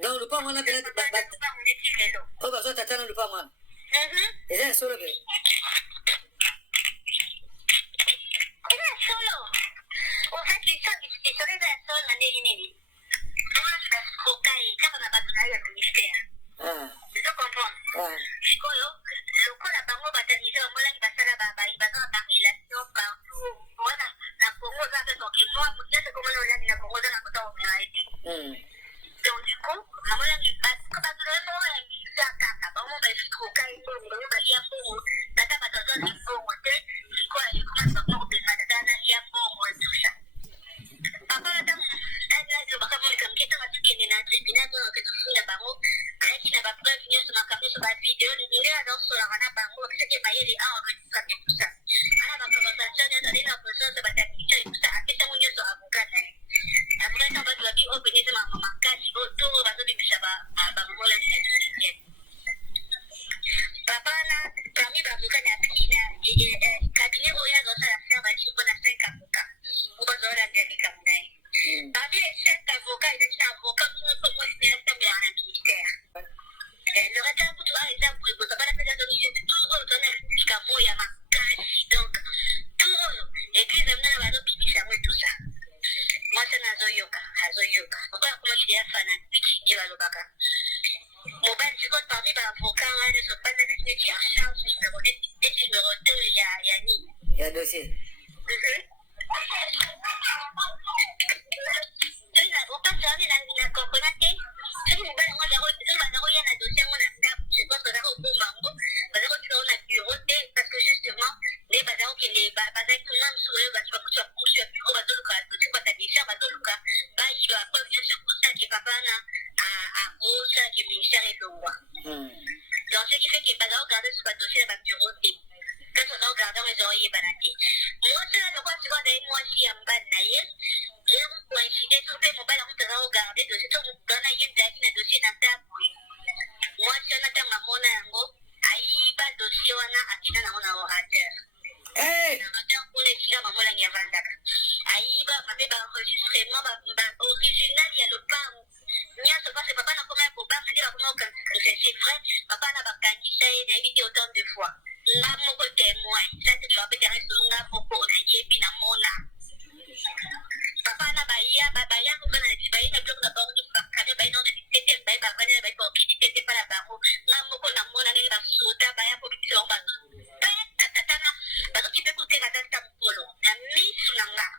Donc lupa mwana pena o bazo tatana lupa mwana. Eza solo be. Solo. En fait, les sols de la sol, l'année inébile. Moi, je vais se cocailler quand on a pas travaillé au ministère. Tu comprends? Je crois que la banque va t'amuser, moi, là, il va faire la relation partout. Voilà, la Congo, ça fait donc, moi, c'est comment on l'a dit, la Congo, ça n'a pas tant donc, du coup, maman, là, je passe, comme ça, le moment, elle me dit, ça, maman, va se cocailler, maman, va y avoir, tata, va t'en donner une bonne côté, je crois, elle commence à prendre de tata, il y a bon, tout ça. Papa, là, je vais pas comme qui est qui est dans le tribunal, que tu fous la banque, qui n'a pas pu venir sur ma caméra, sur ma vidéo, il est dans sur la banque, ce qui est payé les enregistrements et tout ça. Alors, ma conversation, il y a donné l'impression de ma technique et tout ça, après ça, on est sur avocat. Après, ça va te dire, oh, venez de ma maman, casse, autour, on va te dire, ça va, ma maman, là, c'est papa, là, parmi les avocats, il y a qui, là, cabinet royal, dans la sphère, va dire qu'on a 5 avocats. On va dire la dernière cabinet. Parmi les 5 avocats, il y a des avocats qui sont considérés comme dans le ministère. Le reste, pour toi, les gens, pour ne pas la faire donner, tout le monde donne un explication, il y a ma casse, donc, tout le monde. Et puis, ils amènent la maison, puis ça, tout ça. Moi, c'est Nazoyoka. Pourquoi, comment je dis à Fana, il va le baka. Mon père, c'est quand parmi les avocats, ne sont pas des qui en charge, numéro 2, il y a ni. Il y a dossier. Donc, ce qui fait qu'il va regarder sur le dossier de ma bureau. Quand on a regardé, on les oreilles banatées. Moi, c'est là, quoi, tu vois, moi, je suis en bas de naïe. Et on coïncide, tout le monde va regarder le dossier. Tout le monde a un dossier dans ta bouille. Moi, si on attend ma monnaie, aïe, pas de dossier, on a atteint dans mon orateur. L'orateur, on est là, maman, là, il y a 20 ans. Aïe, bah, enregistrement, original, il y a le pain. Nia se passe, papa n'a pas pour pas, mais comment c'est vrai, papa n'a pas gagné ça, il a évité autant de fois. Là, mon témoin, ça, tu vas peut-être rester là pour qu'on ait puis dans mon là. Papa n'a pas eu, on va dire, il n'a plus d'abord, il va quand même, dans le système, il va venir avec pour qui n'était pas la barreau. Là, mon là, il va sauter, pour qu'il soit en bas. Parce que tu peux écouter la tête à mon polo. La mise sur la main.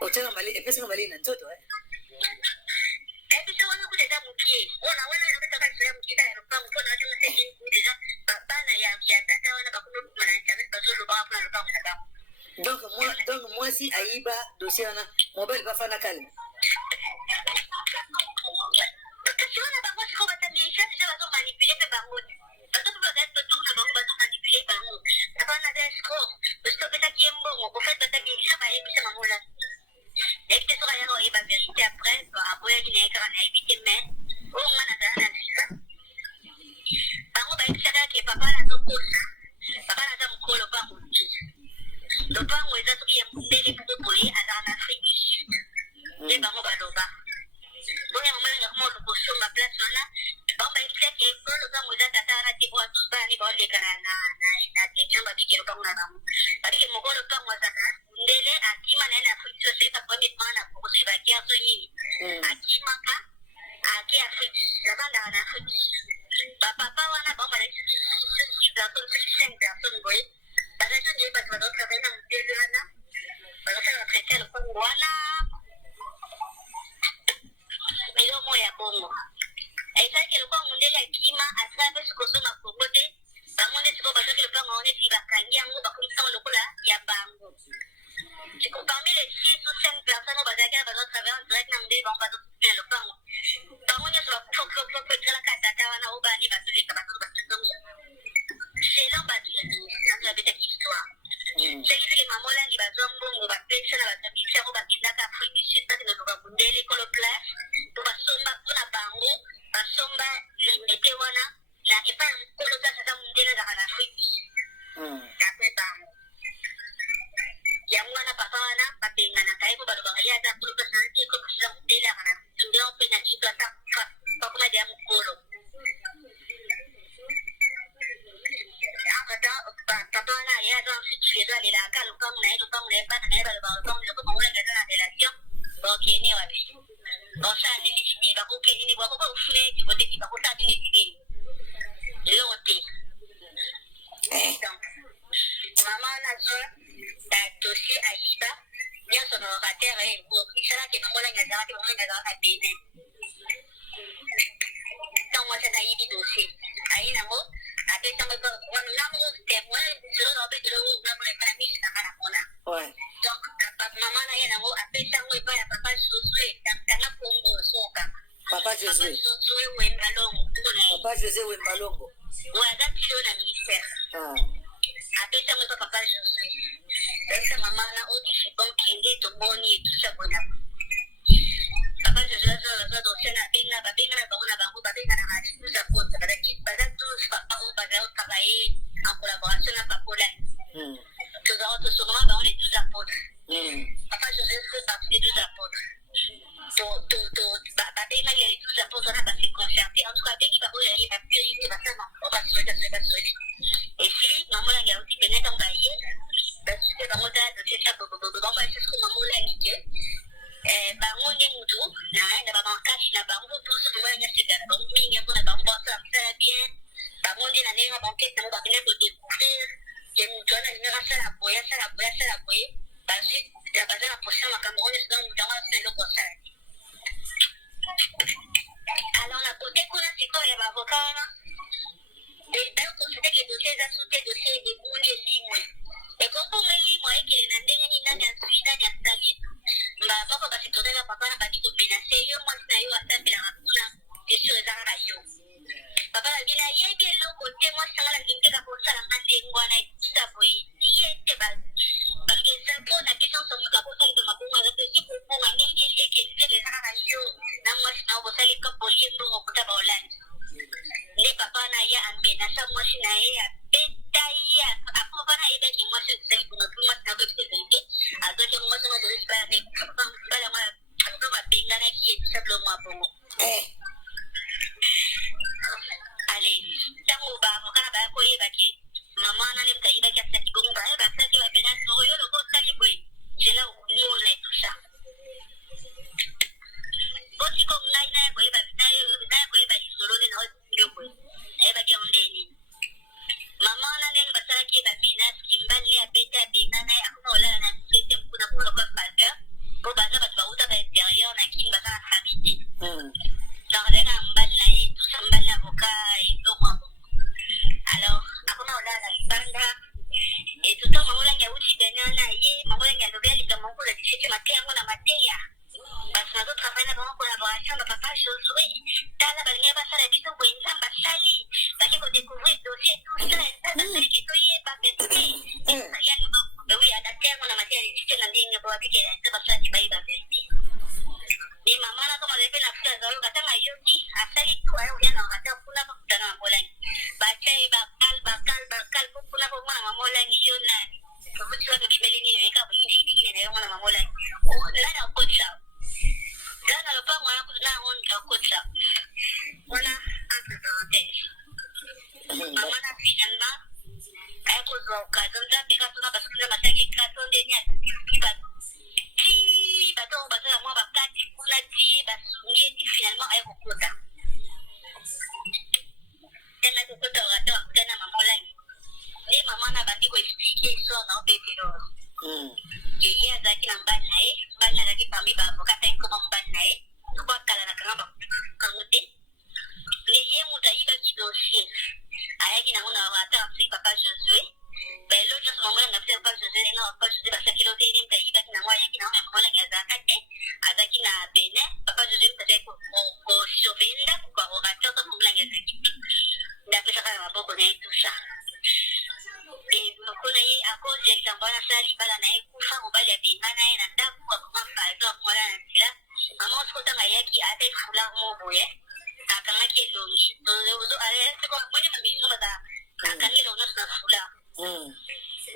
O tena mali, pesa mali na mtoto eh. Episode wana kuja mkie. Wana nataka kusema mkie ndio kwa mfano wa chuma sasa ndio baba na ya tata wana bakulu manacha bazo lo ba plan ba msaba. Donc moi si aiba dossier wana mobile ba fana kale. Kasi wana ba kwa siko batanisha sasa bazo manipuler pe bango. Bazo ba gato tu na bango bazo manipuler bango. Hapana desko. Bazo beta kiembo ko fait batanisha ba yebisa mamula. Et que ce soit la vérité après, après il y a un évité mais au moins on a un ça. Par contre, il s'agit que papa n'a pas ça. Papa n'a pas encore le pain aussi. Le pain où ils ont pris un peu de propolis en Afrique du Sud. Les parents va là-bas. Bon, il y a un moment où on peut sur ma place là. Bon, il s'agit que le pain où ils ont tatara qui voit tout ça, ils vont les canana, les gens va dire que le pain là. Parce que mon gars le pain où ça ndele akima na Afrika sasa kwa maana kuhusu bakia soni akima ka ake Afrika sabanda na Afrika papa wana bomba na sisi za ton sisi za ton boy baada ya ndio basi watu kabisa mtendo na baada ya kufikia kwa wana milomo ya bongo aisa kilikuwa mundele akima asabe sikusoma kokote pamoja siko baada ya kwa maone tibakangia ngo bakumsa lokula ya bango. Parmi les 6 ou 5 personnes au Bazaka, on va travailler en direct, on va soutenir le pain. Par contre, il y a la catata, on a oublié de les capacités. C'est là, c'est la bête histoire. C'est qui fait que maman, là, il va zombo, on va pêcher, on va s'habiller, on va quitter l'Afrique du Sud, parce que nous va bounder l'école place, on va somba, on a bango, on va somba, limité, on a, là, et pas un colossa, ça va bounder en Afrique du Sud. Après, bango. Ya mwana papa wana papenga na kaibu bado bangalia hata kulipa santi kwa kusema mdela kana mutu ata bakoma dia mukolo papa na ya dans situé dans les lacs comme na ito comme les pas na ba ba comme le comme on a dans relation ok ni wapi on ça ni ni ba ko ke ni ba ko ufule ti ko te ba ko ta ni ni lote donc maman na zo ta dossier Aïba bien son orateur et pour ça là que maman la ngazara que maman ngazara a bébé donc moi ça a eu dossier aïna mo après ça me dit on a mo témoin sur le bébé de l'eau on a pas mis ça à la mona ouais donc maman na yana mo après ça moi pas papa Josué kana kombo soka papa Josué Wembalongo papa José Wembalongo ouais ça tu na ministère après ça moi papa Josué ça maman na au bon kinde to boni tout ça bona papa Josué ça dossier na binga ba bona bango ba binga na hadi tout ça pour ça da kit ba tous papa au ba travailler en collaboration avec Papola tout ça tout sûrement ba on les 12 apôtres papa Josué fait partie des 12 apôtres ba binga les 12 apôtres na ba se concerter en tout cas binga ba oya ba purité ba ça on va se et si maman la ya aussi peut-être on va y parce que ba mota de ça ba ba c'est ce que maman la dit bango nde mutu naenda bamakasi na bango tous moya sida bango mingi mpona bango basala bien bango nde na ndenge bankete nango bakende kodécouvrir ke mutu wana alingi asala boye bazwi baza na prochain makambo oyo sida mutu yango asala eloko asala te alors na kote kuna sikoyo ya baavoka wana bayokonsidere ke dossier eza sute dossier ebuli elimwe ekombongo elimwe ekele na ndenge nini nani azwi nani asali moko basitolela papa na badi komenase yo mwasi na yo asambelaka kuna question ezaka na yo papa na bina yebi eloko te mwasi anga nalingeka kosalanga ndenge wana etisa boye ye te bakeza mpo na question somuka kosalika mabongo aza tosi kobonga ndenge ekelizele ezaka na yo na mwasi na yo kosalika bolie mbongo kota baolandi nde papa na ye amenasa mwasi na ye abeta ye apopa na yebaki mwasi osali bonga mpo mwasi na yo koyebisa verite azoki mwasi na dosi bala mwa babenganaki ye tusabilo mwa bongo ale ntango baavoka na baya koyebaki mama nane mutu ayebaki asaki bongo basaki babenasi moko yo loko osali boye jela omona etusa po siko ngai naye koyeba lisolo nde nayo boye nayebaki yango nde nini mama wana ndenge basalaki ye bamenasi mbali ye abete abenga naye akoma kolala na sete mokuna mpona kwa baga po baza bato bauta baintérieur na kini baza na famille te donc azalaki na mbali na ye tusa mbali na avoka ezomwa alors akoma kolala libanda etuta mamolangi awuti bena na ye mamolangi alobi alikambo moko na 17 mate yango na mateya basi nazotravaille na bango collaboration na papa Josué tala balingi basala biso boye nzambe asali baki kodécouvrir dossier tout ça basali ke toyeba verité oui adapté yango na mateya lisite na ndenge po babikela eza basalaki bayeba verité ni mama na koma lepe na fula azalo batanga yoki asali tu ayoya na wakata kuna bakutana mamolangi batya ye bakal po kuna po mwana mamolangi yo nani obuti wato kimeli ni yoweka boyidekidikile na yo mwana mamolangi nani akotisa Gana lopango wana kuzina honda kotsa. Wana entre parenthèses. Mama na finalement aya kozwa occasion nzambe kasona basukisa basaki krato ndeni ati bato basala mwa bakati kuna ti basungi ti finalement aya kokota. Tena kokota orateur akutana mama olangi. Nde mama na bandi koexplike histoire na opetelo. Ye azalaki na mbali na ye azalaki parmi baavoka ta nkoma mbali na ye tokokala na kanga bakango te nde ye moto ayibaki dossier ayaki nango na orateur apesi papa Josué baelo nyonso mamolangi apesi papa Josué na papa Josué basaki lote ene moto ayibaki nango ayaki nango ya mamolangi azalaka te azalaki na Benin papa Josué moto azalaki kosurveille ndako kwa orateur to mamolangi azalaki te nde apesaka na maboko na ye tout ça mokolo ye akozi ya likambo wana asala libala na ye kufa mobali abenga na ye na ndako akoma fazo akomala na nzela mama osiko ntango ayaki ata foulard mo boye akangaki elongi moni mamiso baza akangi elongi nyonso na foulard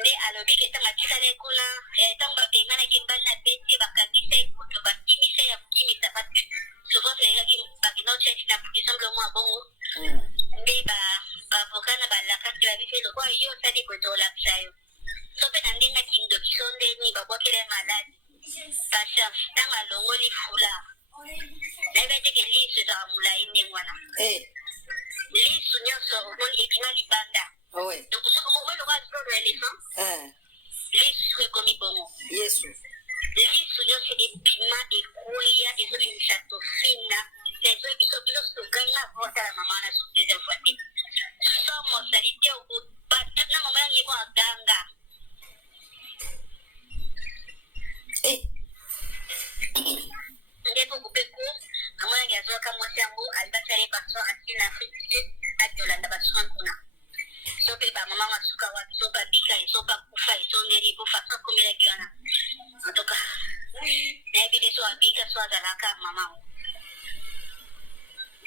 nde alobi ke ntango atikala kuna ntango babenganaki mbali na bete bakangisa ekutu bakimisa ya kokimisa pati souvent ezalaki simplement bon nde baavoka na balakaki babiso lokwa yo osali kotolakisa yo so mpe na ndenge akindo biso ndeni babwakele maladi patience ntango alongoli fula nayebi teke lisu ezaka molai ndenge wana lisu nyonso omoni ebima libanda omolongo azolo éléphant lisu ekomi bongo yesu lisu nyonso ebima ekweya ezobimisa tofina na ezoyebiso biso sokanga avotala mama wana so deuxième fois te so mortalité na mama yango ebo aganga ndipo kupeku amonangi azwaka mwasi yango alibasala ye bason asi na afrique du sud ati olanda bason kuna so mpe bamama masuka wapi so babika so bakufa so ndeni po façon komelaki wana antuka nayebi te so abika so azalaka mamango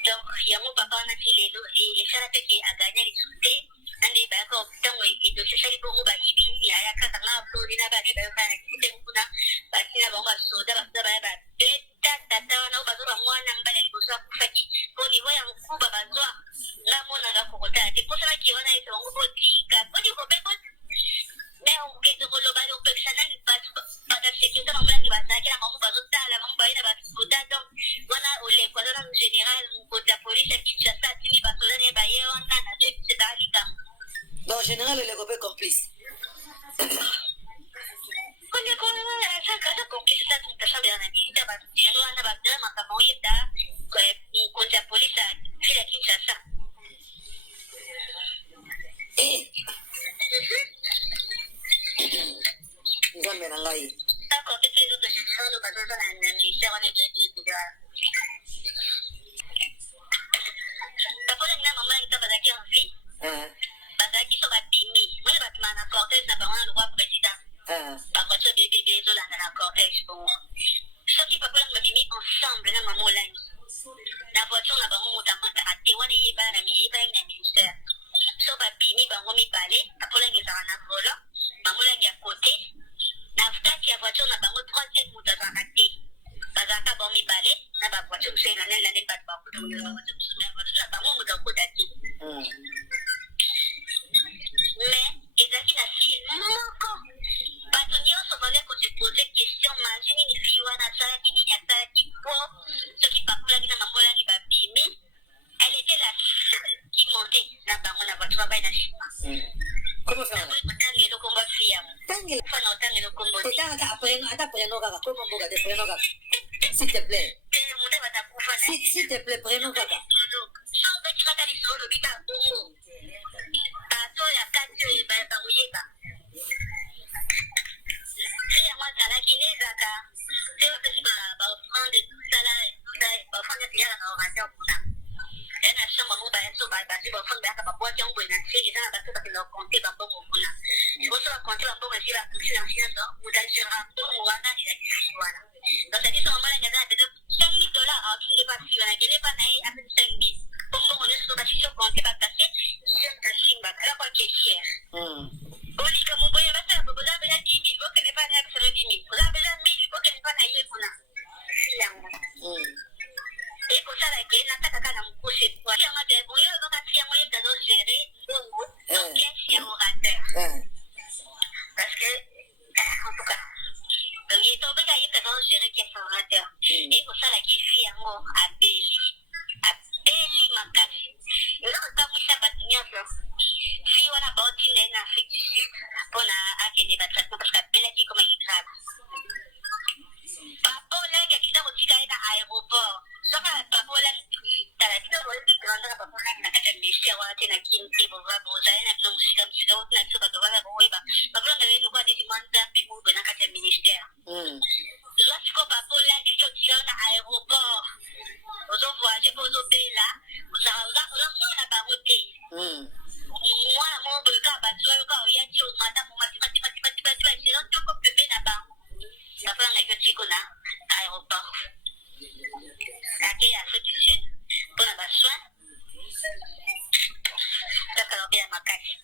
donc yango papa wana ti lelo esala mpe ke aganya lisu te ande bayaka ntango edosi esali bongo bayibindi ayakaka nga vlori na bane bayokana kitenge kuna basina bango basoda basoda baya babeta tata wana o bazwa bamwana mbala liboso akufaki po nivo ya nkuba bazwa nga monaka kokotala te mposalaki wana ete bango botika poni kobekoti me okete koloba opekisa nani batasekirite mamolangi bazalaki na bango bazotala bango baye na basoda donc wana olekwa aza na général mokonzi ya polise ya kinshasa atini basoda naye baye wana na to ebise ezala likambo donc général oleko mpe complice kondeko ata complice sa tasambela na milita badiro wana bazala makambo oyebda mokonzi ya polise ya ville ya kinshasa nzambe na ngai d'accord pe pe zoto général bazoza na ministère wana bapola nina mama yangi ta bazalaki en vie bazalaki so babimi moni babima na cortège na bango na lokwa président bavoiture bebebe ezolanda na cortège bongo soki bapola ngi babimi ensemble na mama olangi na voiture na bango moto amandaka te wana eyebana eyebangi na ministère so babimi bango mibale bapola ngi ezala na volant mama olangi ya kote na kati ya voiture na bango troisième moto azalaka te bazalaka bango mibale na bavoiture mosu elanelane bato bakuta voiture na bango moto akuta te mais ezalaki na fille moko bato nyonso baza kosepose question maje nini fille wana asalaki nini asalaki po soki bakolaki na mamolangi babimi elle était la seule qui montait na bango na voiture babai na nsima otangela okomba fille yango fana otangela okomboti ata preno kaka koma mboka te preno kaka s'il te plaît muta batakufa na s'il te plaît preno kaka so obeti kaka lisolo olobi ka bongo bato ya kati oyo bakoyeba fille yango azalaki nde ezaka te bapesi baofrande tosala baofrande eyaka na orateur kuna eye na chambre mo bayaso basi baofrande bayaka babwaki yango boye na se eza na bato bakenda bakonte bambongo kuna liboso bakonte bambongo esi bakonte yansi nyonso motalgera mbongo wana ezakisi wana donc adi so mamalanga eza na pete $5,000 akinde basi wana kende pa na ye apesi 5,000 mbongo nyonso basisi okonte bakase jeutasimba kala kwa caissière olika moboye basala boza bela 10,000 bokende pa na ye apesano 10,000 boza bela 1,000 bokende pa na ye kuna yango ekosala ke natakaka na mokuse kwa yango te boye okasi yango yebda zogere bongo okesi ya orateur parce que en tout cas yetobeka yebda zogere kesi orateur ekosala ke fi yango abeli makasi ezokokamwisa bato nyonso fi wana baotinda ye na afrique du sud mpona akende batraitement parce que abelaki ekomaki grave bapolangi akita kotika ye na aéroport soka bapolangi tala tika grandaka bapolangi na kati ya ministère wana te na kini te bozali na bino mosika otina biso bato baza boyeba bapolangi aye lokwa neti mwa nzambe mobe na kati ya ministère zwa siko bapolangi eki otika yo na aéroport ozovoyage mpo ozobela ozomona bango te mwana moko boye kaka bato oyo kaka oyaki omata momatimatimatibatibatibatiba toko pepe na bango bapolangi eki otiko na aéroport ake ya afrique du sud mpona basoin kaka lobeya makasi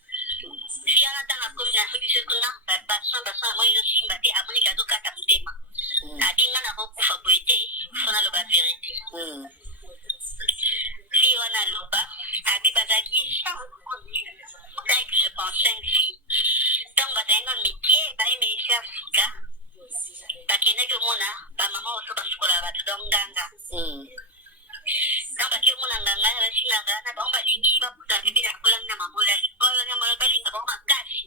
fiana ntango akomi na afrique du sud kuna basoin amoni ezosimba te amoniki azokata motema adinga na kokufa boye te mpona loba verité bakenda kyomona bamama oso basikola batu donganga nabaki omona nganga basinganga bango balingi bakutange bila kukola na mamola bala balinga bango makasi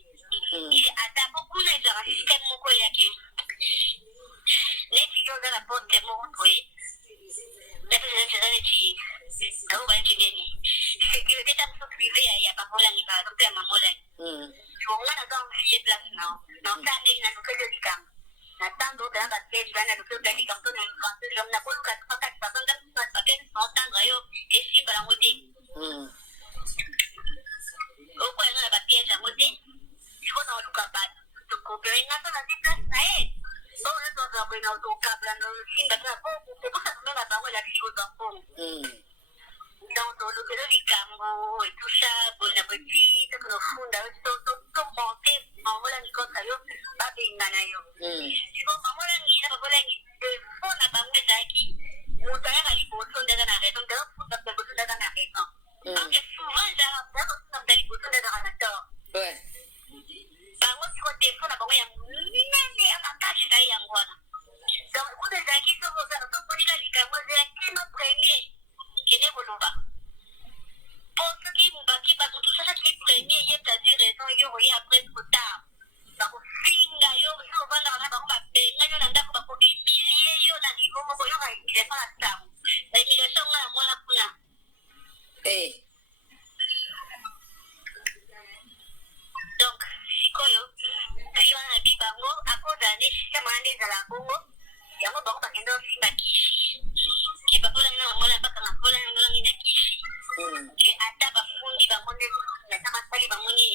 ata bokuna ezaka système moko yake neti yoza la porte moko neti nabo banchi nini sécurité ta mosu privé ya bamolangi ba docteur mamolangi ngana za mfiye place na ndani na dokeo dikam na tando da ba tesi bana dokeo dikam to na infantile na ko ka pakati pasanga pa ken no tando yo esimba la modi oko yana ba pieza modi ko na luka ba to ko be na na di place na so na to za ko na to ka bla no simba na ko ko sa na ba wala ki ko ta ko dans le vélo du Cambo et tout ça, pour la petite, pour le fond, tout monter, maman l'a dit comme ça, pas bien ganayo. Maman l'a dit, maman l'a dit, le fond n'a pas mis d'aki, mon père a dit, pour son de la raison, de la fond, de la raison. Donc, souvent, j'ai un peu de la raison. Ouais. Par contre, si on téléphone, on a même à cacher ça, il y a un mois. Donc, vous êtes aquí, vous êtes tout pour dire, moi, j'ai un peu premier. Kene koloba pour ceux qui mbaki ba tout ça qui premier y a dit raison yo y après trop tard ba ko finga yo so bana na ba ko ba penga yo nanda ko ba ko millier yo na ni ko mo yo ga ile pa ta ba ni le so ngala mo la kuna donc sikoyo ayo na bi bango akoda ni sistema ande za la Congo yango ba ko ba kendo finga kishi ke ba kola na mo la ba kana kola na ngina kishi ke ata bafundi bamonde na tamasali bamoni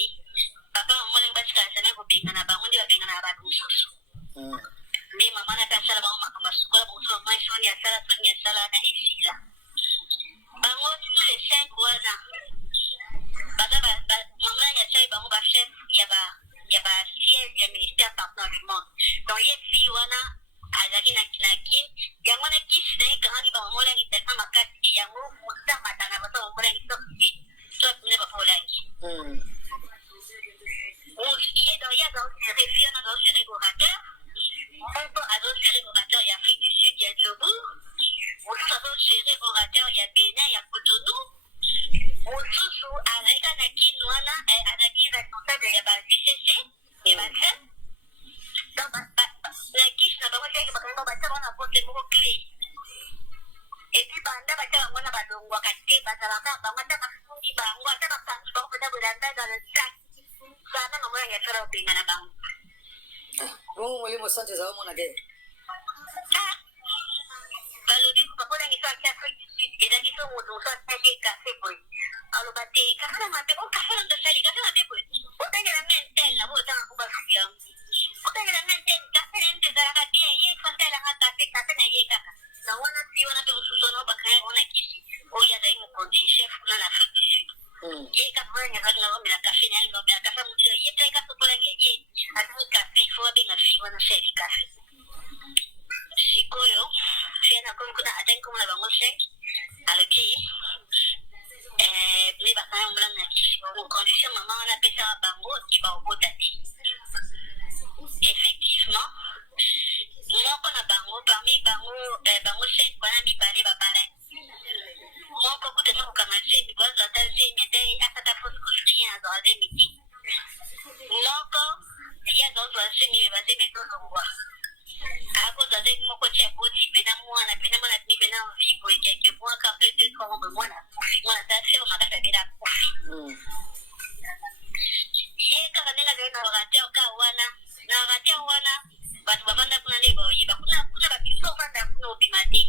papa mole bachika sana ko bengana bamonde bengana ba mususu me mama na tasala ba makamba sukola mususu mai shoni ya sala na esila bango tous les 5 wana baba mama ya chai bango ba chef ya ba siège ya ministère partenaire du monde donc les filles wana azaki na kinakin yango na kisi na ikangaki bamolangi tellement makasi yango mosambata na bato bamolangi so ne bamolangi ye dans refie na dans gérer orateur on a dans gérer orateur ya Afrique du Sud ya Djobour on a dans gérer orateur ya Bénin ya Cotonou mosusu azalika na kinwana azalaki responsable ya ba VCC ya ba chef donc la kisi na bango teke bakanga bata wana pote moko clé et puis banda bata wana badongwa kate bazalaka bango ata bafundi bango ata bapanzi bango peta bolanda dans le sac sana mamola ya tsara openga na bango bongo molimo sante za mona ke balobi bakola ngiso ya Afrique du Sud ezaki so moto so atali café boy aloba te café na mabe o café na sali café na mabe boy otengela mentel na botanga kuba fiya otengela mentel café na ntezalaka bien ye fasalaka café na ye kaka na wana si wana pe mosusu wana bakaya wana kisi oyo azali mokonzi chef kuna na Afrique du Sud ye café wana nyazali na omela café na ye omela café mutila ye trai café kolangi ye azali café ifo wabenga fi wana sali café sikoyo fiana komi kuna atani komona bango 5 alobi me bakaya omolanga na kisi condition mama wana apesaka bango ki baokota te effectivement moko na bango parmi bango 5 wana mibale babalaki moko kutesa kokanga zemi bwazo ata zemi ata asata fausse cochonnerie azwaka zemi te moko ye azozwa zemi bazemi tozongwa akozwa zemi moko ti akoti pena mwana tini pena vivo ekeke mwaka mpe 2-3 mois mwana ta fere makasi abela akufi ye kaka ndenge azali na orateur ka wana na orateur wana bato bavanda kuna nde baoyeba kuna babiso ovanda kuna obima te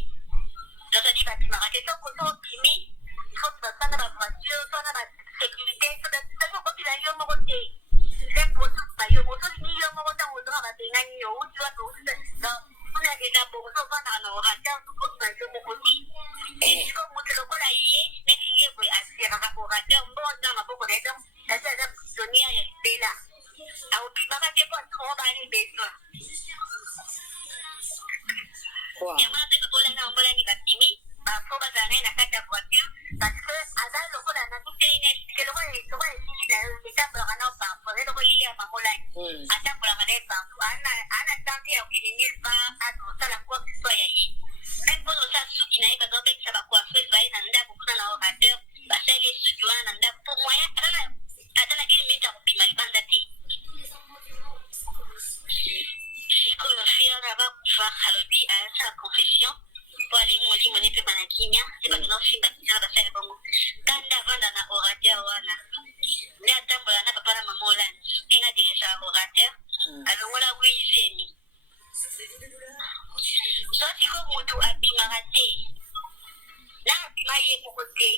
tozali batimaka te soko so obimi fo basala bavoiture sona basécurité soki okotila yo moko te lemposuka yo mosolini yo moko ntango ozoka babengani yo uti wapi kuna eza bongo so ovandaka na orateur sokotila yo moko te esiko moto lokola ye neti ye boye aseraka orateur mbonza maboko na ye donc eza aza prisonnière ya libela aobimaka te po atumoo bani besoin yango mpe babolangi babolangi babimi bafo bazala naye na kati ya voiture parce que aza lokola nakuteineke lokola esili na yo etambolaka nao partout eza loko ye ya mamolangi atambolaka naye partout ana tante ya okende nulle part d'ivoire alobi aza confession po alingi molimo ne mpe bana kimia te bakenda ofimba kisana basali bongo kanda avanda na orateur wana nde atambola na papa na mama olandi ndenge adiresaka orateur alongola wizemi so siko moto abimaka te na abima ye moko te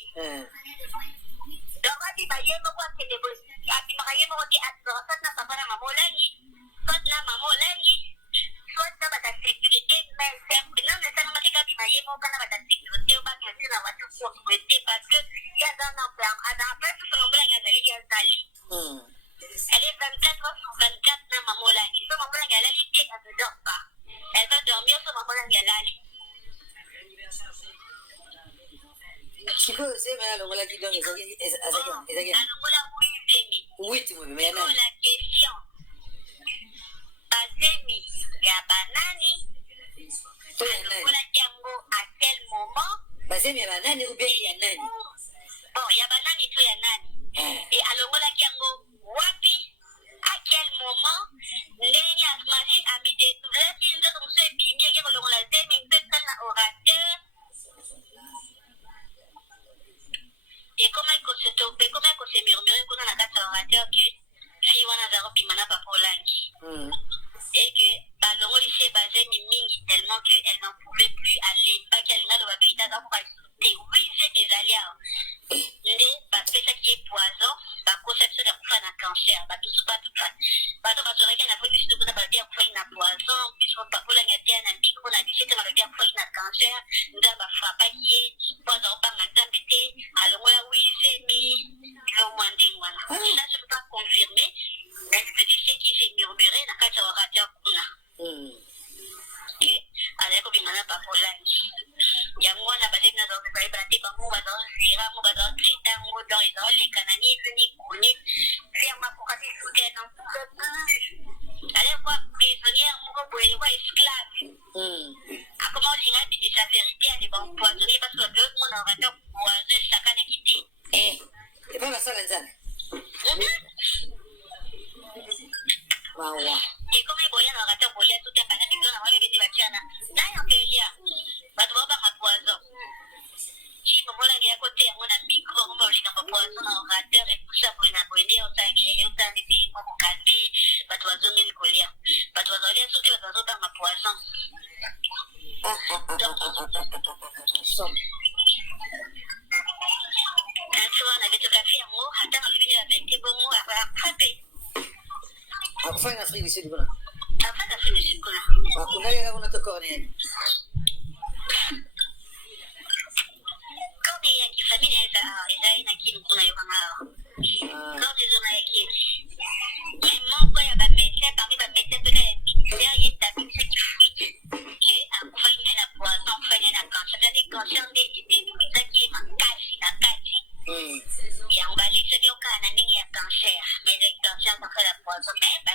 donc abima ye moko akende abimaka ye moko te azora soit na papa na mama olangi soit na mama olangi soit na bata sécurité mais simple non nesanga mateka abima ye moko kana bata sécurité o bakende na batu sécurité parce que yaza na place so molangi azali yazali elle est 24 heures sur 24 na mama olangi so mama olangi alali te elle ne dort pas elle va dormir so mama olangi alali Chico, c'est mais alors voilà qui donne ezaki. Alongola wizemi. Oui, tu me mets la question. Bazemi ya banani. Alongola yango à quel moment? Bazemi ya banani ou bien ya nani? Bon, ya banani to ya nani. Et alongola yango wapi? À quel moment? Ndeni asmani amide tulati ndoto mse bimi yake kolongola zemi mpesa na orateur. Et comment il se topait, comment il se murmurait qu'on a un orateur que si on a zéro pimana pas pour langue. Et que ballon lycée basé mimi tellement qu'elle n'en pouvait plus aller pas qu'elle n'a de vérité dans pour des oui des alliés. Né parce que ça qui est poison, la conception de pouvoir un cancer, bah tout pas tout ça. Bah donc parce que la fois du sud on a bien pouvoir un poison, puis on pas pour la gâter un micro on a dit que on bien pouvoir un cancer, nous va frapper poison pas maintenant pété, alors là oui c'est mis le moins d'un voilà. Ça je peux pas confirmer, mais je dis c'est qui s'est murmuré dans quatre orateurs kuna. Avec au bimana pas pour lunch. Yango na bade na zo ba ba te ba mo ba zo zira mo ba zo treta mo do izo le kanani veni kuni. Ferma pour kasi souke non. Allez voir prisonnière mo ko boye wa esclave. A comment dire la dit sa vérité à des bons poisonner parce que deux mon orateur poison chacun est quitté. Et pas ça là. Waouh. Et comme il voyait un orateur pour tout un panel de gens avec des bâtiments. D'ailleurs, il y a pas de voir ma poison. Si vous voulez à côté, on a micro, on va aller dans le poison, orateur et tout ça pour une abonnée, on s'agit, on s'agit, on s'agit, calmer, pas de oiseau, mais le collier. Pas de oiseau, il y a pas dans ma poison. Un soir, on avait tout à fait un mot, attends, on lui avait des bons mots à frapper. Enfin, en Afrique du Sud, voilà. Enfin, en Afrique du Sud, voilà. On a eu un autre cornet. Quand il y a une famille, il y a une qui nous connaît vraiment. Quand ils ont été. Mais mon père, il y a un médecin, parmi les médecins, peut-être, il y a une tabine qui fuit. Que, à quoi il y a un poison, il y a un cancer. C'est-à-dire, quand il y a des qui est en casse. Il y a un balai, c'est-à-dire qu'il y a un cancer. Mais le cancer, ça fait la poison. Mais, bah,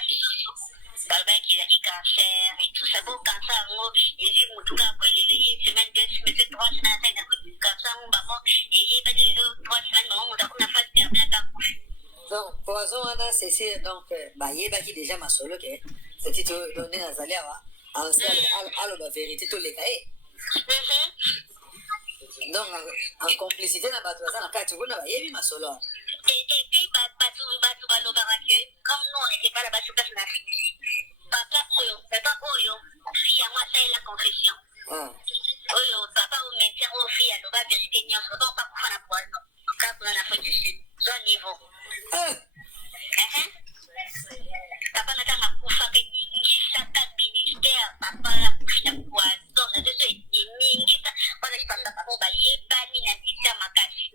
Balba qui a dit cancer et tout ça, bon cancer, et j'ai mon tout cas, une semaine, 2 semaines, 3 semaines, 5 semaines, cancer, mon maman, et il y a pas de 3 semaines, maman, on a fait terminer à ta couche. Donc, poison, c'est donc, bah, il y a qui déjà ma solo, que c'est tout donné à Zalia, à la vérité, tous les cas. Donc, en complicité, na batu na kati kuna ba yebi masolo. Et puis batu comme nous on n'était pas là-bas sur place na papa oyo fille à moi c'est la confession. Oyo papa ou médecin ou fille à la vérité nyonso donc pas pour faire la poison. Quand on a fait du sud, son niveau. Papa n'a pas kufa ke nyingi sata ministère papa la kufa poison na deso nyingi ta wala papa ba yebani na bisa makasi.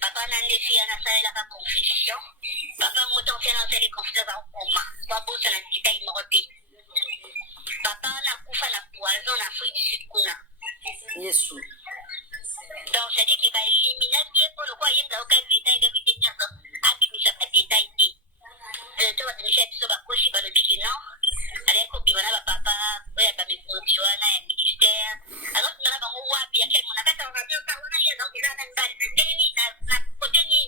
Papa n'a laissé à la confession. Papa m'a fait la confession en coma. Papa ça n'a dit qu'il morte. Papa n'a kufa la poison na fruit du sud kuna. Yesu. Donc ça dit qu'il va éliminer bien pour le quoi il y a aucun détail de vidéo ça a mis ça pas détail. Tu vas te dire que ça va coucher dans le pied non. Allez copie voilà papa, ouais pas mes fonctions na ministère. Alors tu m'as pas moi bien quel mon affaire ça va bien ça on a eu donc il a un bail na côté ni.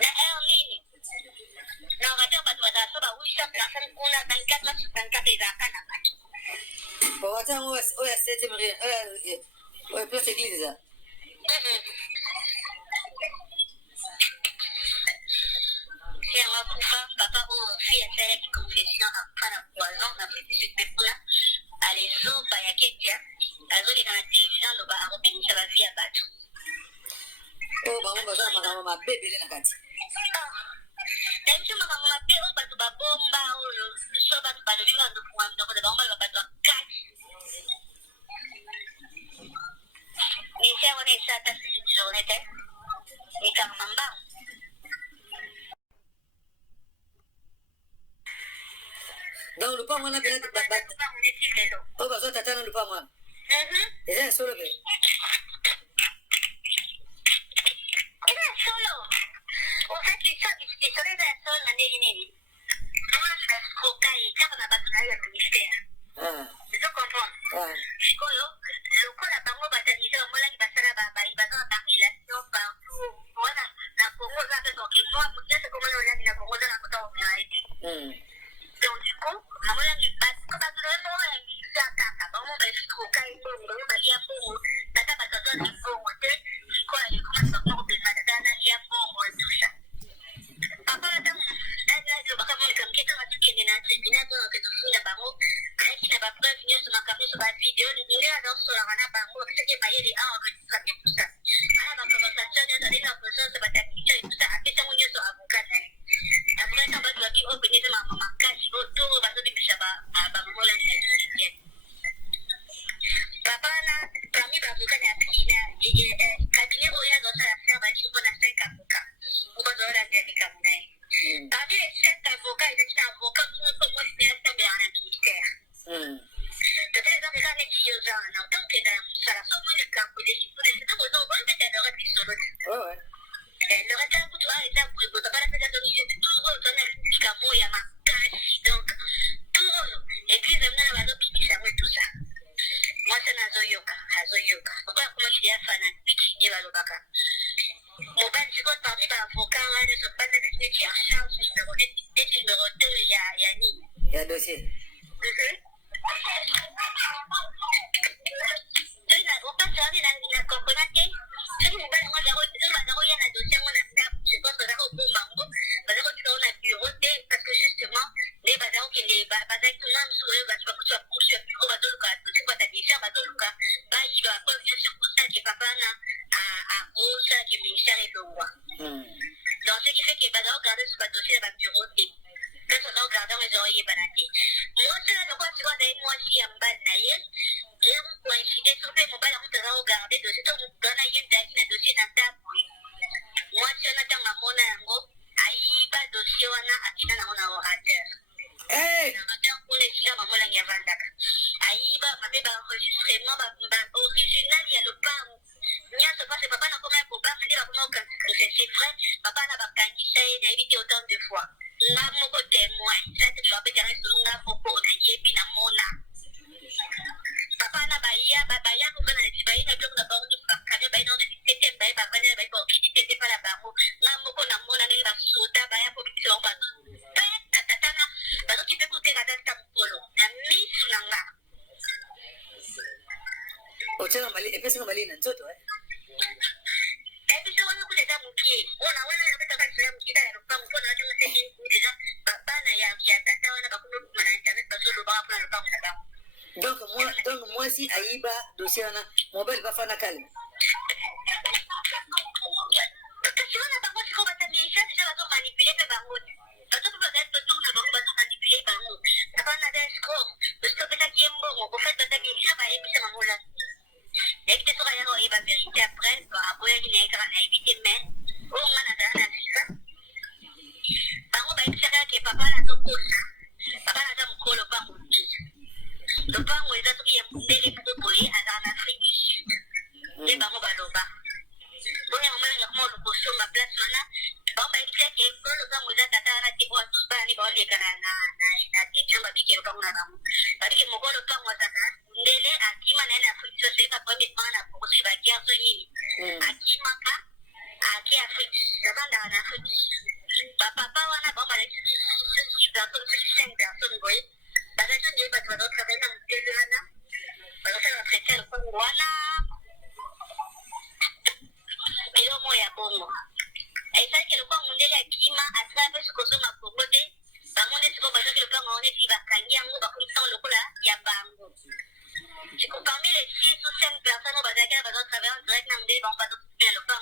Na erni. Na on va dire pas de ça va oui ça place on a 24 sur 24 des affaires na. attends, ouais, 7e rien. Ouais, place église, ça. Yang akufa papa ofia saya ki confession apana poison na petit pepla alezo ba ya ketia azoli na television lo ba arobinisha ba via batu Oh, ba ngo za mama bebele na kati. Thank you mama bebo batu ba bomba olo so batu ba lobi ba ndo kwa ndo ba bomba ba batu kati. Ni sia wana isa ta si jonete. Ni kang mambang. Donc le pas moi na bela bat. Oh ba zo tata na le pas moi. Eza solo be. Eza solo. En fait l'histoire eza solo na ndeni nini. Kama na skokai kama na batu na ya ministère. Tu comprends? Sikoyo lokola bango batanisa mola ki basala ba ibazana ba relation partout. Wana na Congo za pe donc moi mutese comme on l'a dit na Congo za na kota on a été. Donc du coup, maman l'a dit parce que ba tolo mo ya ngisa kaka ba mo ba skokai mo ba ya mo tata ba tata ni mo te sikola ni kuma sa mo de na dana ya mo tout ça. Papa la dame elle ba kama comme kita ma tukene na tsina to ke tufunda bango aki na ba preuve ni sur ma café sur la vidéo ni ngira dans sur la na bango que c'est pas yeli enregistré tout ça. Ala ba conversation ni dans les personnes se battent et tout ça après ça mo ni sur avocat na. Après ça ba tu vas open ni ma kashi auto ba so di shaba ba mo la ni. Papa na parmi ba avocat na kina cabinet oya dans ça faire ba tu connais 5 avocats. Ou ba zo la ni comme ça. Parmi les 7 avocats, il y a un avocat pour moi, c'est un ministère. Peut-être que les gens qui ont un autant que dans ça, soit moi, le camp, les chiffres, les gens, ils ont peut-être le reste sur l'autre. Le reste, pour toi, les gens, pour toi, la peut-être donner tout rôle, donner jusqu'à moi, il y a ma cache, donc, tout rôle. Et puis, même dans la maison, puis, ça me tout ça. Moi, c'est un Azoyoka. Pourquoi, comment tu dis à Fana, puis, il va le baka. Mon père, c'est quoi parmi les avocats, ne sont pas des métiers qui en charge numéro 2, il y a ni. Il y a dossier. On peut faire la componente. Si vous voulez, moi, j'ai un dossier, on a fait, je pense que là, au bon bango, parce que on a bureau, parce que justement, les bazars qui les bazars tout le monde sur eux, parce que tu as poussé un bureau, bazar le cas, tu vois, t'as dit ça, bazar le cas, bah, il va pas venir sur ça, qui est papa, à Rose, qui est ministère et le roi. Donc, ce qui fait que les bazars regardent sur le dossier de ma bureau, quand on regarde mes oreilles bananées. Moi, c'est là, quoi, tu vois, moi, si un banaye, et on coïncide, sur le mobile, on te regarder, de ce temps, on donne à y être le dossier dans ta bouille. Moi, si on attend à mon ango, aïe, pas dossier, on a à qui n'a pas orateur. On est là, maman, là, il y a 20 ans. Aïe, ma bébé, enregistrement, original, il y a le pain. Nia se passe, papa n'a pas un problème, il dit, c'est vrai, papa n'a pas candidat, il a évité autant de fois. Là, mon témoin, ça, c'est le rappel de la on a yépi na mona. Papa n'a pas yé, papa y'a, pour faire la divaïe, n'a plus de bon, nous, quand on a dans le système, papa n'a pas bon, qui n'était pas la barre. Là, mon mona, n'est pas sauta, bah, pour que tu en fasses. Tatana, parce que tu peux écouter la dame comme polo. La mise sur la. Oh, tiens, et puis c'est comme Maline, tout, ouais. Et puis, on a beaucoup de dames qui, on a un peu de temps qui est là, on a déjà, papa n'a y a tata, on a pas beaucoup de internet, parce que le bras pour le temps, donc moi, si Aïba, dossier, mon bel va faire la calme. Parce que si on n'a pas moi, c'est qu'on va t'amener, déjà, on va manipuler le barreau. Parce que peut-être tout le monde va manipuler le barreau. Papa n'a pas d'escroc, parce que peut-être qu'il est mort, au fait, peut-être qu'il y a pas épi, c'est maman là. Et que tu seras là, il va vérifier après, après, il est grand, il a évité, mais, on a ça. Bango ba ibisaka ke papa na zokosa papa na zamko le bango le bango eza soki ya mbele moko boye aza en Afrique du Sud nde bango baloba bonge mama nanga kuma olokoso ma place wana bango ba ibisaka ke le bango eza tata wana te oyo tous bana ni baoleka na question babike le bango na bango babike moko le bango azaka ndele akima na ye na Afrique du Sud ba premier plan na bokosi ba guerre so nini akimaka Parmi les 6 ou 5 personnes au bazar qui ont besoin de travailler en direct, nous devons pas faire le pain.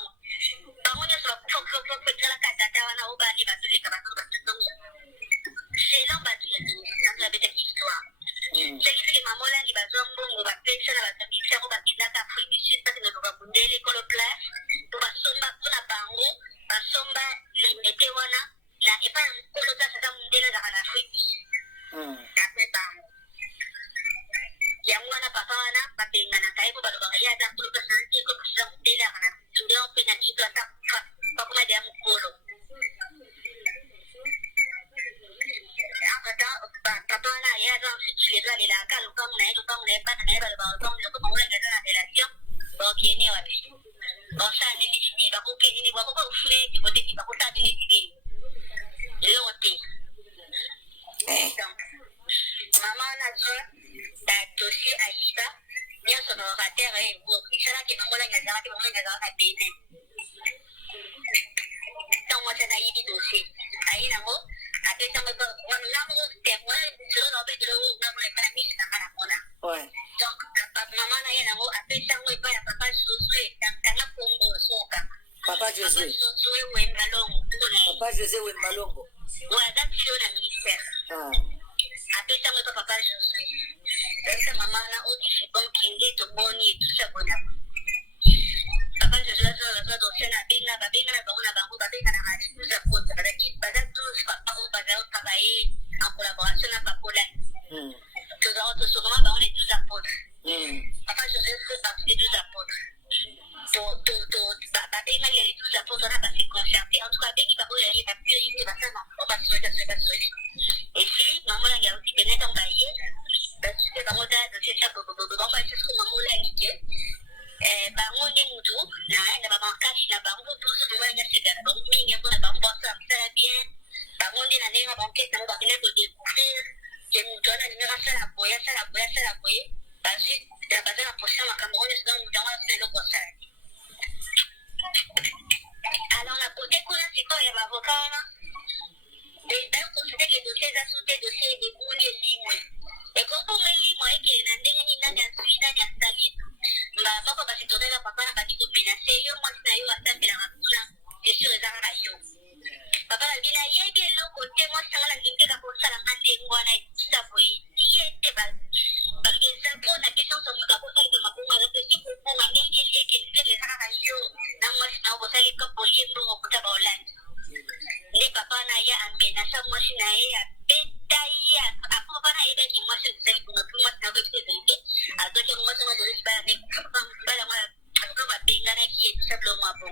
Par contre, il faut que la catata wana au bani bateau les cabatos bateau. C'est là bateau c'est la bête histoire. C'est qui fait que maman là il va jouer un bon au bateau ça la bateau il fait au bateau là qu'Afrique du Sud parce que nous va bouger l'école place pour va somba pour la bango va somba limité wana la et pas un colo ça ça bouger là dans l'Afrique. D'après bango. Yang wana papa wana papenga na kai ko ba ba ya da kulu kasanti ko bisa mudela kana ndio pena kitu ata pa kuma dia mukolo akata papa na ya da sisi le la kalu kama na ito kama na pata na ba ba kama ko mo le na relation ba kene wa ba sa ni ni ba ko kene ni ba ko ufle ti ko te ba ko ta ni ti lote mama na zo dossier à Iba, bien son orateur et il sera qui m'a molé ngazara qui m'a molé ngazara à Bénin. Donc moi c'est naïf dossier. Aïe namo, après ça me dit on n'a pas de témoin, je ne vais pas le n'a pas la mise dans la mona. Ouais. Donc maman na yena mo après ça moi pas papa Josué dans la Congo soka. Papa Josué Wembalongo. Papa José Wembalongo. Ouais, c'est le ministère. Ah. Après ça moi papa Josué. Esa mama na odi shibon kingi to boni tusa bona. Papa je la dossier na binga na bona bango babinga na hadi tusa kota badaki badatu papa o badao travailler en collaboration na papola. Que dans autre souvent dans les 12 apôtres. Papa je fais partie des 12 apôtres. Babinga les 12 apôtres na passé concerté en tout cas bien qui va il va plus il va ça non on va se et si maman la aussi beneta en bailler parce que bango da dossier ça bobo bango ba c'est ce que maman la dit bango ni mutu na ba cash na bango pour ce moment na c'est bango mingi pour bango ça ça bien bango ni na nenga bango que bango ba kena de découvrir que mutu na ni ra ça la boya parce que da bazana prochaine à Cameroun c'est dans mutu na c'est le quoi alors la côté qu'on a c'est quoi il y a l'avocat là et ben considère que dossier ça sont des dossiers de boule et limwe et quand on met limwe et que na ndenge ni nani asina ni asali ba ba si tourner la papa na ba dit menacer yo moi na yo asambela ngakuna c'est sûr ça na yo papa la bila yebe lo côté moi ça la ngike ka pour ça la ngande ngwana ça foi yete ba parce que ça pour na question sur ka pour ça que ma pour ma réfléchir pour ma ndenge yeke le ça na yo na moi na ko sali ka poliendo ko ta ba Hollande les papa na ya ambena sa moi na ya beta ya ako pa na ida ki moi se ko na kuma na ko se vende a to ke moi sama dole ba ne ba la ma ko ba pinga na ki sa blo mo apo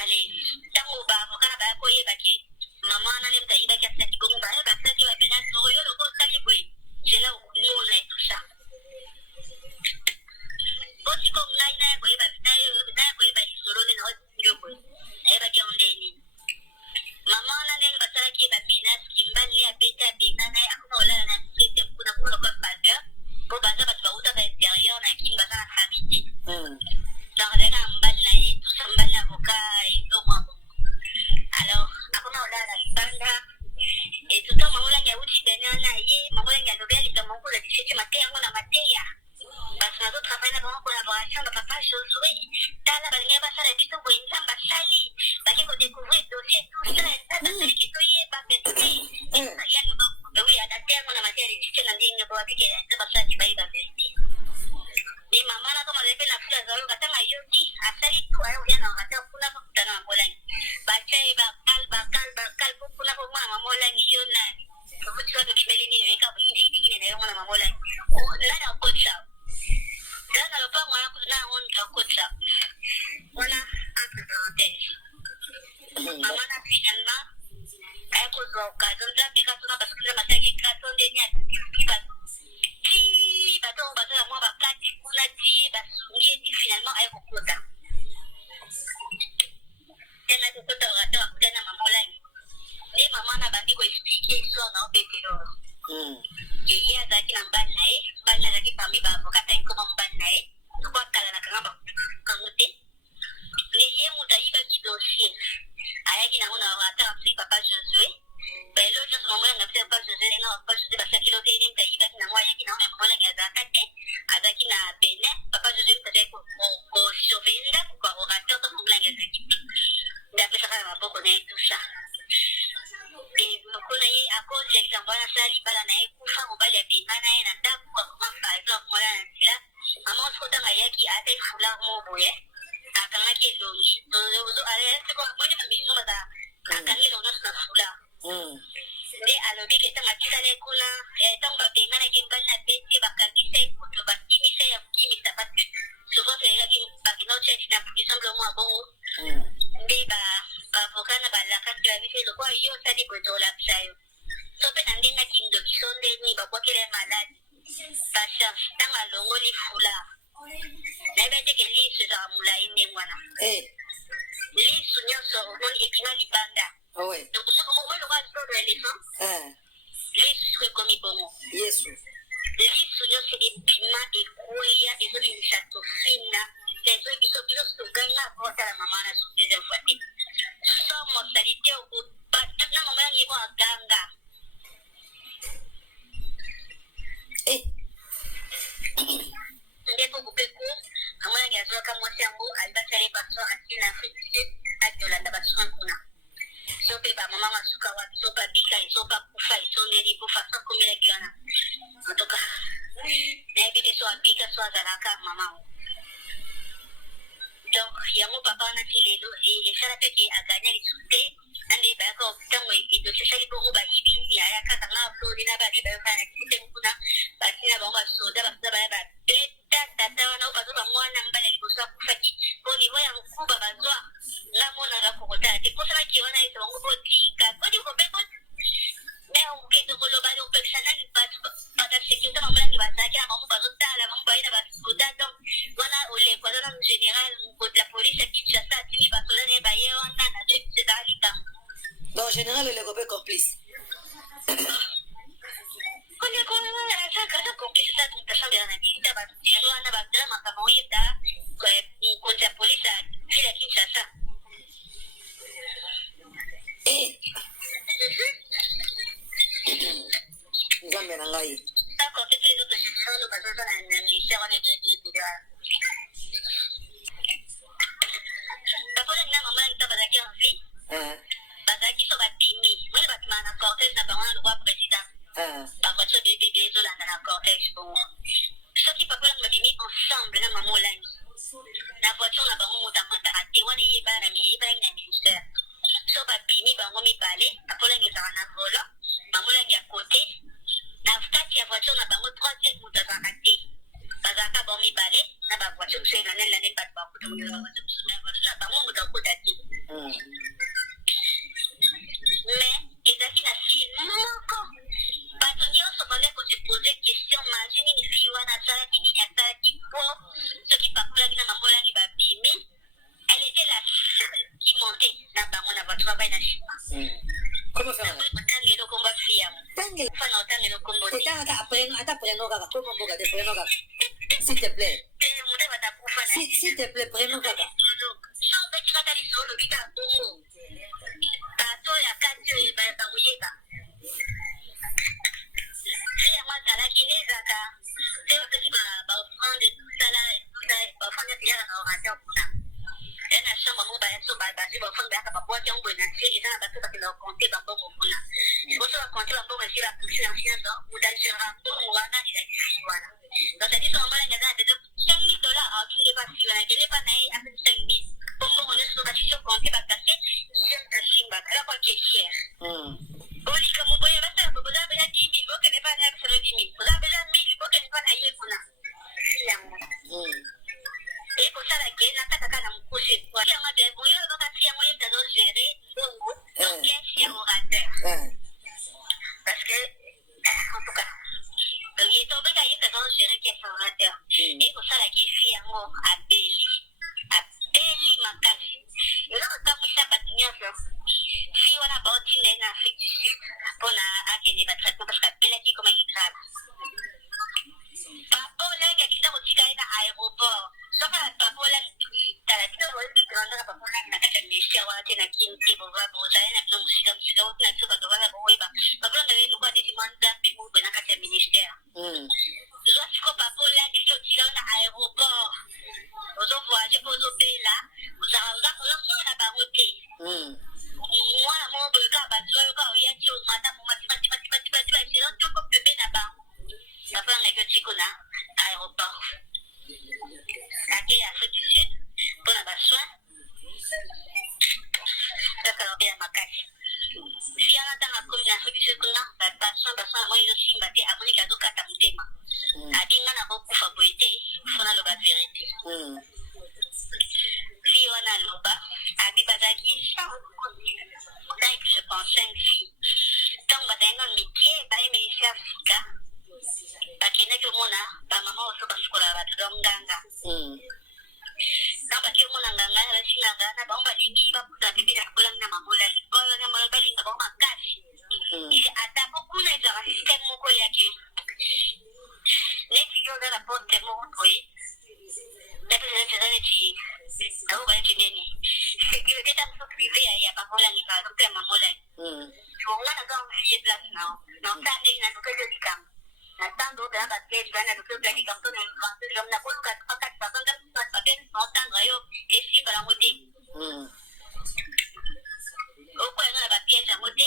allez tango ba mo kana ba ko ye ba ki mama na le ta ida ki sa ki ko ba sa ki ba bena so yo lo ko sa ki ko je la mo na tout ça Boti ko ngai na ko iba na ko iba isoro ni no yobo eba ke ondeni mama na ne basara ki ba binas kimbali ya beta bina na ako wala na site kuna ko baga ko baga ba ba uta ba interieur na kin basara famille donc daga mbali na yi tout ça mbali avocat et tout moi alors ako na wala la banda et tout ça mama ya uti benana yi mama ya nobeli kama ko la disiti matea ngona matea parce que nous travaillons en collaboration avec papa Josué. Dans la bagnole, ça a été tout bon, ça va salir. Parce qu'il faut découvrir le dossier, tout ça, ça va salir qui toye, pas péter. Et ça, il y a oui, à la terre, on a matière de chicken, on dit que pour appliquer, ça va salir qui va y vérifier. Et maman, là, comme on avait la fleur, on va t'en aller aussi, à salir tout, on vient en rater, pour la fois, dans la Pologne. Bakal, pour la fois, maman, là, il y en a. Vous tu vois, le Kibeli, il y a un peu, il y a un maman, là. Là, on peut ça. Dans le pas, moi, on a côté ça. Voilà, entre parenthèses. Maman a finalement, elle cause l'occasion de la pécation parce que la matière qui est création des niais. Qui va donc, moi, va pas dire, on a dit, va souiller, finalement, elle est au quota. Elle a tout orateur, elle a maman là. Les mamans n'a pas dit qu'on expliquer l'histoire dans le pétillon. Jadi ada lagi namban naik, banyak lagi kami bawa kata yang kemamban naik, buat kalau nak ngapa kamutin. Leye muda iba ki dossier. Ayah kita nak nak si papa Josué. Belum just moment nak si papa Josué, nak papa Josué pasal kilo ini muda iba ngana ena ndaku kwa kumapa ito kumula na sila mama usukuta ngayaki ata ifula mobu ye akangaki elongi uzo ale siko mwini mamizu maza akangi lono suna fula nde alobi keta ngachila le kuna tangu bapengana kembali na beti bakangisa ikutu bakimisa ya kukimisa pati souvent yaki bakina uchechi na pukisamble mwa bongo nde bavokana balakasi babise lokwa yo sali botola pisayo sope na ndenga kindo kisonde ni bakwakele maladi pasha tanga longo li fula na bete ke lisu za mulai ne mwana lisu nyoso non epina libanda donc moi le roi de l'éléphant lisu ke komi bongo yesu lisu nyoso epina ekuya ezo bisato fina ezo biso suganga kota la mama na sugeze mfati so mortalité au na mama yangi kwa ganga ndipo kupeku amwana ngiazoka mwasi yangu alibasale baso asina afrique atolanda baso kuna sope ba mama masuka wapi sopa bika isopa kufa isonderi kufa so kumela kiana matoka na ebite so abika so azalaka mama donc yango papa na tilelo esala peke aganya lisute ande bako tango edo sesali bongo ba ibindi aya kata nga upload na ba ba kana kite kuna basina bongo soda ba beta tata wana ubazo ba mwana mbale libosa kufaki boni boya mkuba bazwa la mona ga kokota te posala kiona ito bongo botika bodi ko beko leo ngeto kolo ba do pekana ni pata sekiuta mamala ni bazaki na bongo bazo tala bongo baina ba soda donc wana ole kwa na general la police a dit ça tini basola ne ba ye wana na de sedalika donc général le gobé complice kone ça kada complice ça tout ça bien na dit ba tiro na ba drama kama oyeta kwa la police a fila Kinshasa nzambe na ngai ça quand c'est les autres gens le basola na ministère on est de na mama nita bazaki en vie bazaki so batimi mwele batima na cortège na bango na loi président bakoto bébé ezolanda na cortège bongo soki pakola babimi ensemble na mama olangi na voiture na bango moto amataka te wana eyebana na miyebangi na ministère so babimi bango mibale apolangi ezaka na volo mama olangi ya kote na kati ya voiture na bango troisième moto azalaka te bazalaka bango mibale na bavoiture mosu elanelane bato bakuta moto na voiture na bango moto akuta te mais ezalaki na fille moko bato nyonso bande kose pose question mange nini fille wana asalaki nini asalaki po soki pakolaki na mamolangi babimi elle était la seule qui montait na bango na voiture bai na nsima comment faire otangela okomba fille yango fana otangela okombo te ata prénom kaka comment mboka de prénom kaka s'il te plaît moto batakufa na s'il te plaît prénom kaka so betikaka lisolo bita bongo bato ya kati oyo bakoyeba yango azalaki nde ezaka te bapesi baofrande tosala baofrande eyaka na orateur kuna ya na chambre mo baso basi baofrande bayaka babwaki yango boye na se eza na bato bakenda bakonte bambongo kuna boso bakonte bambongo esi bapusi na nyonso motaligera mbongo wana ezalisi wana donc sadi so mamalanga aza na bezo $5,000 akinde basi wana akende pa na ye apesi 5,000 bongo nyonso basi so konte bakase simba kala kwa caissière olika moboye basala boza bela 10,000 bokende pa na bisolo 10,000 boza bela 1,000 bokende pa na ye kuna yango ekosala ke natakaka na mokuse yango de boyo bakasi yango ye tazo gérer bongo donc kesi ya orateur parce que en tout cas ye tobeka ye tazo gérer kesi ya orateur ekosala ke fi yango abeli makasi ezokotamwisa bato nyonso fi wana baotinda ye na afrique du sud mpona akende batraitement parce que abelaki ekomaki grave papolangi akita kotika ye na aéroport soki papolangi tala tina boandaka papolangi na kati ya ministère wana te na kini te bozali na bino mosika otina biso bato baza boyeba papolangi aye lokwa neti mwa nzambe mobe na kati ya ministère zwa siko papolangi eki otika yo na aéroport ozovoyage mpo ozobela ozamona bango te mwana moko boyo kaka bazwa yo kaka oyaki omata momatimatibatibatibatiba eselo toko pembe na bango Tikuna, aéroport. Accueil Afrique du Sud, pour la soin. Ça va bien ma cache. Si on a dans la commune Afrique du Sud, on a besoin moi aussi mbaté abonné cadeau kata mutema. Adinga na beaucoup favorité, fona le ba vérité. Si on a loba, abi bazaki sans donc je pense 5 filles. Donc badanga métier, ba métier Africa. Bakina ke mona ba mama oso basikola ba tudonganga. Namba ke mona nganga ya sinanga na ba lingi ba puta bibira kula na mamola ibola na mamola linga ba makasi. Ili atapo kuna za system moko yake. Neki yo da porte mo koi. Tapi saya ti tahu ba nini. Security tam so privé ya mamola ni ka dokter mamola. Wonga na ga fiye place now. No ta na dokter di kam. Na tanto da ba ke na dokter di kam to na na ko ka pakat pa ka pa ben no tan rayo e si para moti. O ko na ba pieza moti.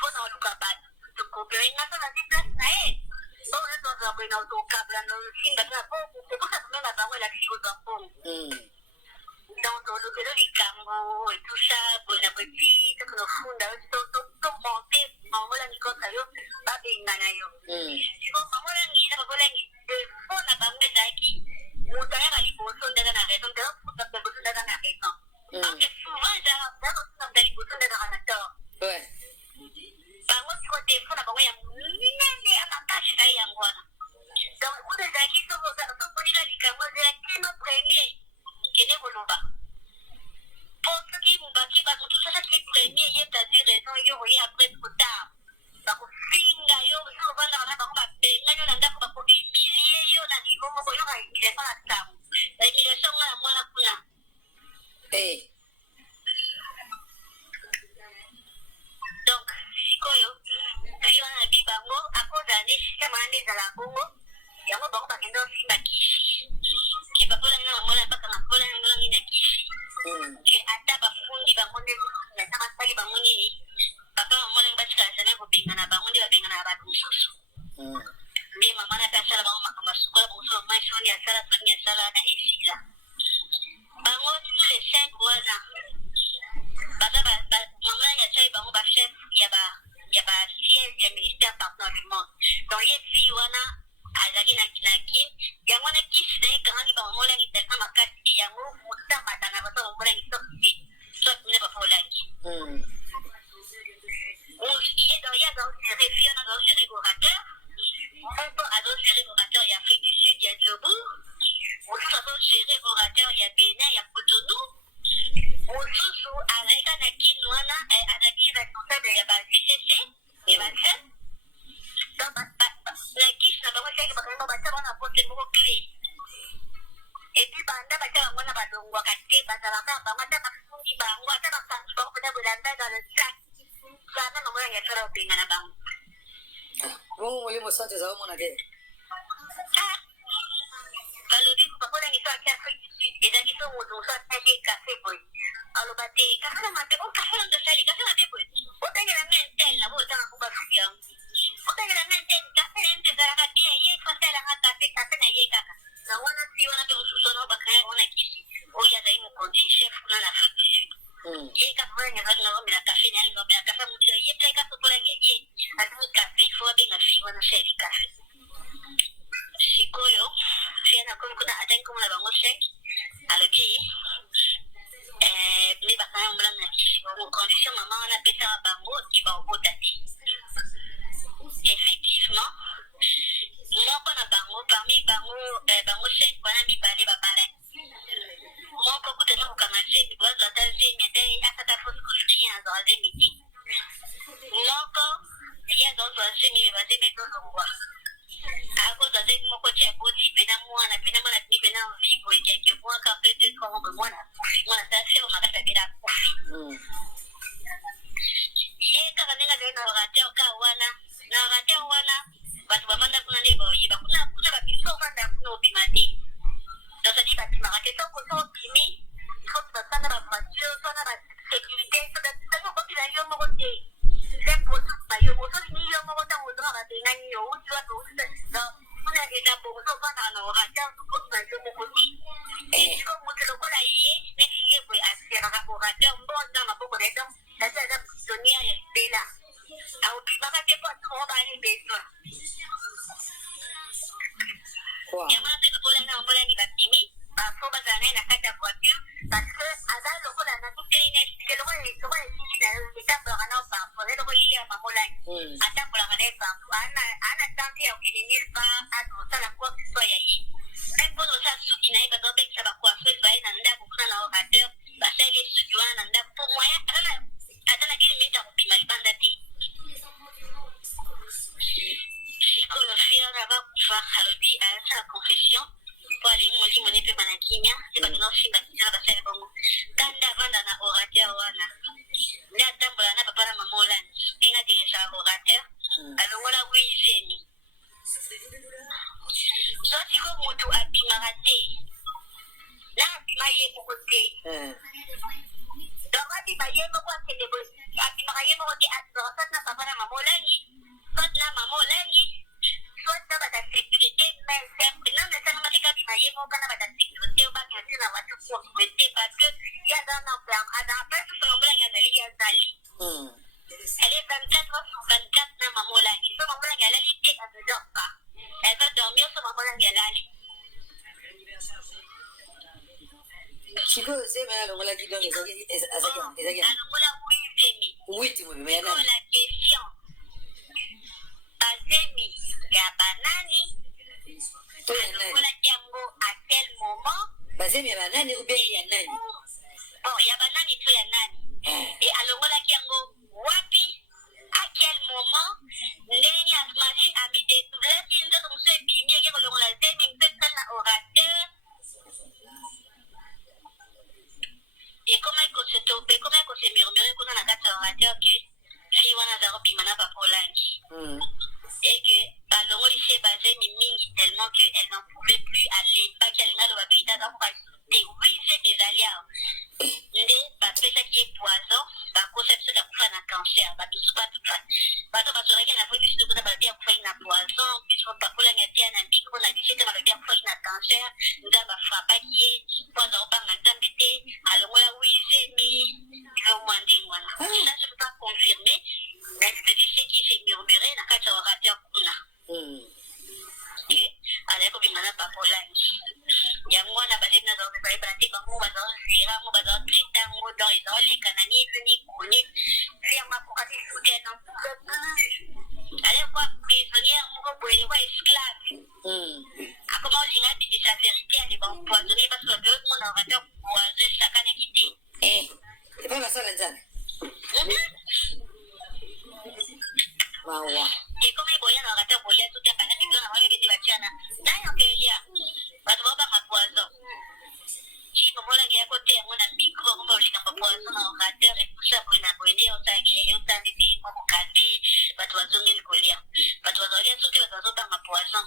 Ko na lu ka ba to ko pe na ta na di place na e. O na to ga ko na to ka bla no sin ba na po ko ka na ba mo la ki ko po. Donc, le vélo du Cambo et tout ça, bon appétit, tout le fond, tout monté, maman l'a mis contre yo, pas bien nanayo. Maman l'a mis, ça va l'engi, de fond na bambe zaki, moutaya la liposon de la raison, de la liposon de la raison. Donc, souvent, j'ai un de liposon de la raison. Ouais. Par contre, côté fond, na bambe ya nene à ma tâche d'ailleurs en guana. Donc, vous les zaki, sont pour dire la Cambo, c'est le premier. Kene koloba. Pour ce qui nous bâtit, parce que tout ça, c'est le premier, il y a des raisons, il y a après trop tard. Parce que finga, il y a souvent dans la banque, il y a des milliers, il y a des niveaux, il y a des milliers, la émigration, on a moins la couleur. Donc, si on a dit, à cause d'un système à la Congo, il y a un bon paquet de films à qui. Qui va pas la mola pas comme la mola ni na kishi. Que ataba fundi ba monde na tama sali ba muni. Papa mola ngbatika sana ko pingana ba monde ba pingana ba tususu. Me mama na kasala ba mama sukula ba uso mai shoni ya sala na esila. Bango tous les 5 wana. Baba mama ya chai ba mo ba chef ya ba siège du ministère partenaire. Donc les filles wana azaki na kinaki yango na kisi na ekangaki bamola ngi tellement makasi yango motambata na bato bamola ngi soki soit ne ba folangi il y a dans les réfugiés dans les orateur on peut alors gérer orateur il y a Afrique du Sud il y a Djobourg on peut gérer orateur il y a Bénin il y a Cotonou on sous avec na kinwana azaki responsable ya ba CCC et ba chef donc la guiche na bango seki bakango bataba na pote moko clé et puis banda bataba bango na badongwa kate bazalaka bango ata bafundi bango ata bakangi bango peta bolanda dans le sac sana na moya yasala openga na bango bongo molimo sante za omona ke balobi bakola ngiso ati Afrique du Sud ezaki so moto so atali café boy aloba te café na mate o café na ndosali café na te boy otengela mentel na bo otanga kuba fuya otengela mentel café na nte zalaka bien ye fasala nga café na ye kaka na wana si wana pe ususo na bakaya wana kisi oya zai mokonzi chef kuna na Afrique du Sud ye kaka wana nyazali na omela café na yali omela café mutila ye pleka sokola ye atumi café ifo abenga fi wana seli café sikoyo fiana komi kuna atani komona bango 5 alobi me bakaya omela na kisi bango condition mama wana pesa bango iba obota ti effectivement moko na bango parmi bango 5 wana mibale babala moko kutana kukamase bibwazo ata zemi ata asata fausse coucherie na zoaze midi moko ya zozo zemi bazemi zozongwa ako zoaze moko tia boti pena mwana tini pena vivo ekeke mwaka pete kombe mwana taseo makasa bila kufi ye kaka nenga zai na orateur ka wana batu bafanda kuna nebo yiba kuna babiso fanda kuna obimate donc ça dit batimaka te soko so obimi faut basana ba voiture sona ba sécurité so da ko bila yo moko te c'est pour tout ba yo moto ni yo moko ta odra ba benga ni yo uti wa to donc kuna a été pour nous pendant nos rateurs, pour nous faire mon côté. Et comme vous le voyez, mais il est pour assister à raborateur, bon dans ma beaucoup de temps, ça c'est un prisonnier est là. Alors puis ma femme pas trop dans les besoins. Wow. Et moi c'est que pour la non pour la ni batimi, faut pas aller na kata voiture parce que ada le ko la na tout est que le ko est ko est ici dans l'état pour un enfant, pour le ko il y a ma mola. Ata pour la manée pas ana tanti au kinini pas à tout ça la quoi que soit yi. Même pour ça soutien pas donc ça va quoi faire va nanda pour na orateur, ba ça les soutien nanda pour moi ata la kile mita kupima libandati. Siko le faire là-bas pour faire halobi à sa confession. Pour aller manger mon épée pendant qu'il y a, c'est pas que l'on fait bâtiment, ça va faire bon. Quand avant dans un orateur, on a tambour, on a pas la maman là, on a déjà un orateur, alors voilà, oui, j'ai mis. Soit si vous m'avez tout abimaraté, là, abimaraté pour côté. Donc, abimaraté pour côté, abimaraté pour côté, soit n'a pas la maman là, soit la maman là, soit ça va la sécurité, mais c'est non, mais ça ne m'a pas dit que je vais la sécurité ou pas que tu n'as pas tout souhaité parce que il y a dans un plan, à dans un plan, tout ce moment-là, il y a des liens d'Ali. Elle est 24 heures sur 24 dans maman là. Ce moment-là, elle a l'idée, elle ne dort pas. Elle va dormir ce moment-là, elle a l'idée. Chico, c'est mais alors on l'a dit dans les Alors, voilà, oui, Zemi. oui, tu me mets Pour la question, Zemi, il y a banani. Voilà, Kiambo, à quel moment? Bazemi ya banani ou bien ya nani? Bon, il y a banani, tu y a nani. Et alors, voilà, Kiambo, wapi, à quel moment, Ndeni Asmani a mis des douleurs, il nous a fait bimir, il y a le Zemi, il peut être orateur. Et comment il s'est topé, comment il s'est murmuré, qu'on a un orateur que, si on a un bimana, pas pour l'année. Et que, alors, on s'est basé tellement qu'elle n'en pouvait plus aller, pas qu'elle n'a pas vérité, donc on va déruiser des alliés. Ndé, parce que ça qui est poison, bah, qu'on sait que ça peut faire un cancer, bah, tout ça, tout ça. Bah, donc, parce que la fois du sud, on a bien fait un poison, puis on va pas la gâter un pic, on a dit que ça va bien faire un cancer, on va frapper, poison, pas un zambété, alors, on a oui, j'ai mis, au moins dit, voilà. Ça, je ne peux pas confirmer. Mais je te dis ce qui s'est murmuré dans le orateur Kuna. Alors, comme il m'a pas pour l'âge. Il y a moi, la balade dans le pays, parce que moi, dans le Sierra, moi, dans le Crétin, moi, dans les Cananiers, venus connus. Faire ma pour aller soutenir un peu plus. Alors, quoi, prisonnière, moi, pour les voir esclaves. À comment on dit là, c'est sa vérité, elle est empoisonnée parce que l'autre, mon orateur, poisonné, chacun est quitté. C'est pas ça, l'enzane. Wow. Et comme il y a un orateur pour les autres, il y a un qui va dire, d'ailleurs, il y a un poison. Si vous voulez à côté, on a un micro, on va aller dans le poison, un orateur, et tout ça, pour une abonnée, on s'est gagné, on s'est dit, on va calmer, pas de oiseau, mais le collier. Pas de oiseau, il y a surtout des oiseaux dans le poison.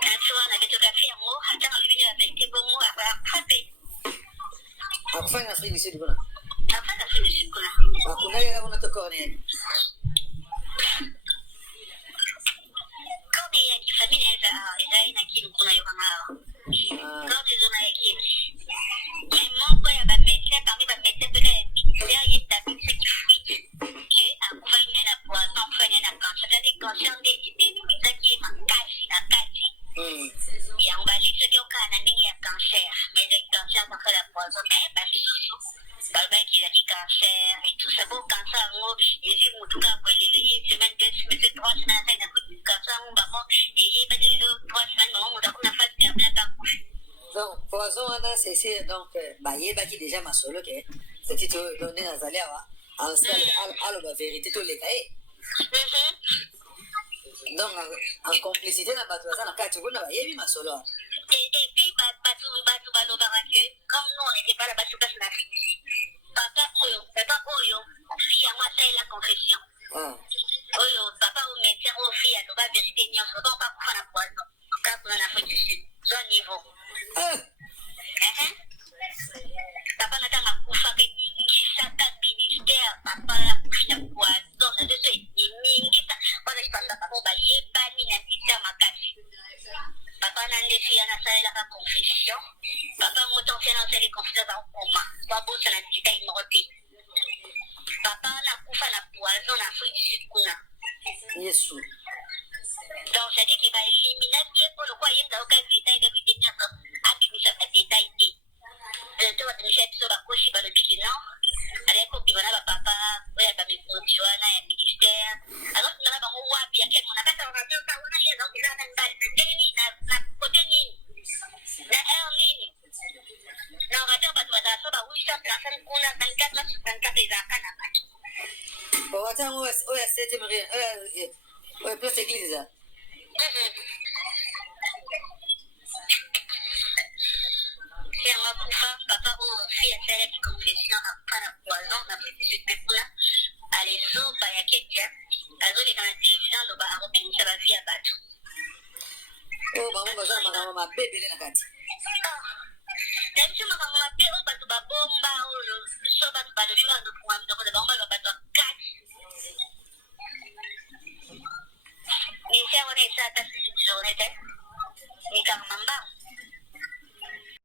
Un soir, on avait tout à fait un mot, attends, lui, il avait été bon mot, après, frappé. Akufanya Afrika du Sud kuna. Afanya Afrika du Sud kuna. Kuna yeye unatoka nini? Kodi ya kifamilia eza ina kitu kuna yoka ngao. Kodi zona ya kitu. Mambo ya bamete parmi bamete pele ya tabi ce qui fuit. Que akufanya na poison, akufanya na cancer. C'est-à-dire cancer des ça qui est makasi na kati. Ya ngali ce qui okana nini ya cancer. Mais le cancer ça fait la poison mais pas Balba qui a dit cancer et tout ça, bon cancer, et j'ai mon tout cas pour les semaines, 2 semaines, 3 semaines, ça n'a pas de cancer, on va voir, et il y a pas de 3 semaines, on a fait un peu de donc, poison, c'est donc, bah, il y a déjà ma solo, ok, c'est tout, on est dans Aléa, à la vérité, tous les cas. Donc, en complicité, dans le dans le cas, tu vois, il y a ma solo. Et puis, comme nous, on n'était pas là-bas, c'est parce qu'on a fini. Papa Oyo, fille à moi, ça est la confession. Oyo, papa ou médecin, ou fille, à la vérité, n'y a pas pour la poison. Quand on a fait du sud, son niveau. Papa n'a pas fait qui s'attend ministère, papa, décision. Papa moto financier les confidences en commun. Papa bosse na détail morté. Papa na kufa na poison na Afrique du Sud kuna. Yesu. Donc ça dit qu'il va éliminer bien pour le quoi il y a aucun détail de détenir ça. Abimisa a détail qui. Tu vas te chercher sur la couche par le pied non. Avec au bibana papa, ouais ba mi fonctionne ya ministère. Alors tu na ba ngwa bien que mon abata on a dit ça on a hier donc il a même pas ni na côté ni. Na erlini. Na ngata ba tu ba so ba oui ça la fin kuna 24 sur 24 les akana ba. Bon attends oya sete Maria. Oya place église ça. Papa ou fille a fait une confession après la poison dans ce peuple-là. Allez, zo, bah, y a quelqu'un. Azo, les dans la télévision, le bah, a repris ça va vie à battre. Oh, maman, maman, ma bébé, elle est là. Même si maman m'a fait, on va tout bas bomba, ou le so va tout bas de vivre, on va tout bas bomba, on va tout catch. Mais si on est ça, t'as fait une journée, mais quand même,